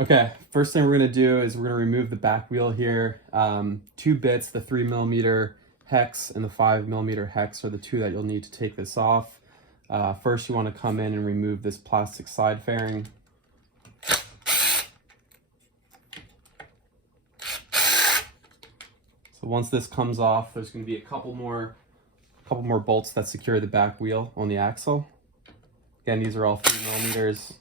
Okay, first thing we're gonna do is we're gonna remove the back wheel here. Two bits, the 3mm hex and the 5mm hex are the two that you'll need to take this off. First you wanna come in and remove this plastic side fairing. So once this comes off, there's gonna be a couple more bolts that secure the back wheel on the axle. Again, these are all 3mm.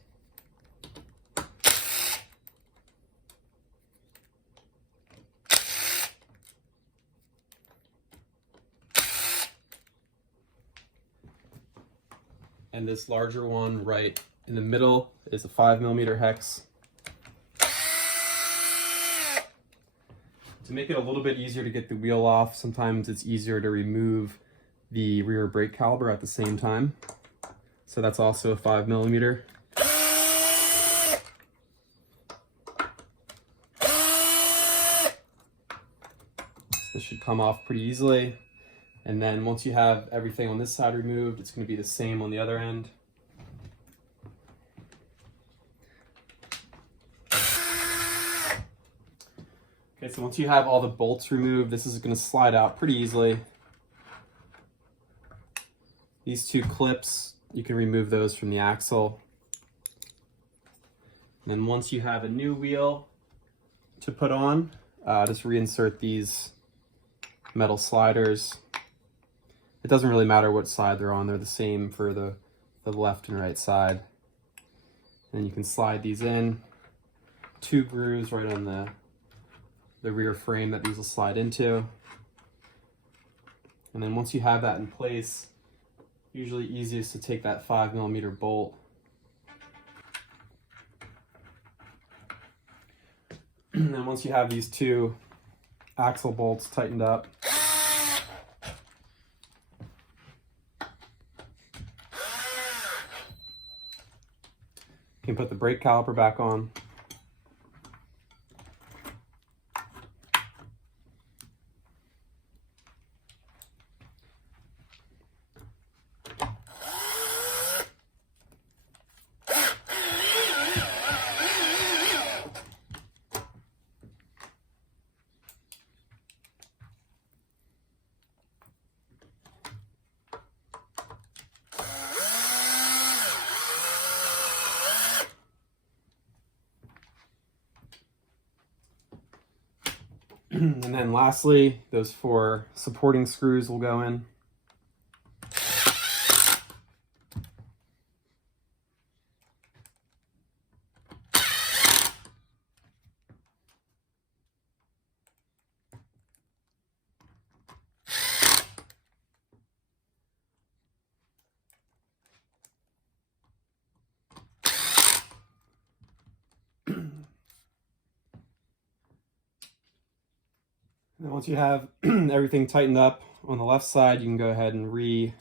And this larger one right in the middle is a 5mm hex. To make it a little bit easier to get the wheel off, sometimes it's easier to remove the rear brake caliper at the same time. So that's also a 5mm. This should come off pretty easily. And then once you have everything on this side removed, it's going to be the same on the other end. Okay, so once you have all the bolts removed, this is going to slide out pretty easily. These two clips, you can remove those from the axle. And then once you have a new wheel to put on, just reinsert these metal sliders. It doesn't really matter what side they're on, they're the same for the left and right side. And you can slide these in. Two grooves right on the rear frame that these will slide into. And then once you have that in place, usually easiest to take that 5mm bolt. And then once you have these two axle bolts tightened up, you can put the brake caliper back on. And then lastly, those 4 supporting screws will go in. And once you have everything tightened up on the left side, you can go ahead and reinsert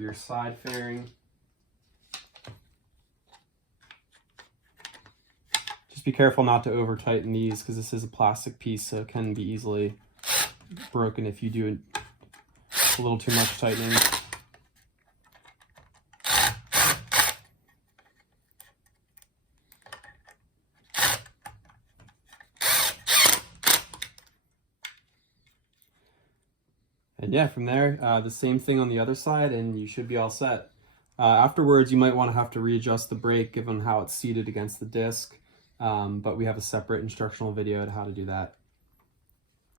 your side fairing. Just be careful not to over tighten these because this is a plastic piece, so it can be easily broken if you do a little too much tightening. And yeah, from there, the same thing on the other side, and you should be all set. Afterwards, you might want to have to readjust the brake given how it's seated against the disc, but we have a separate instructional video on how to do that.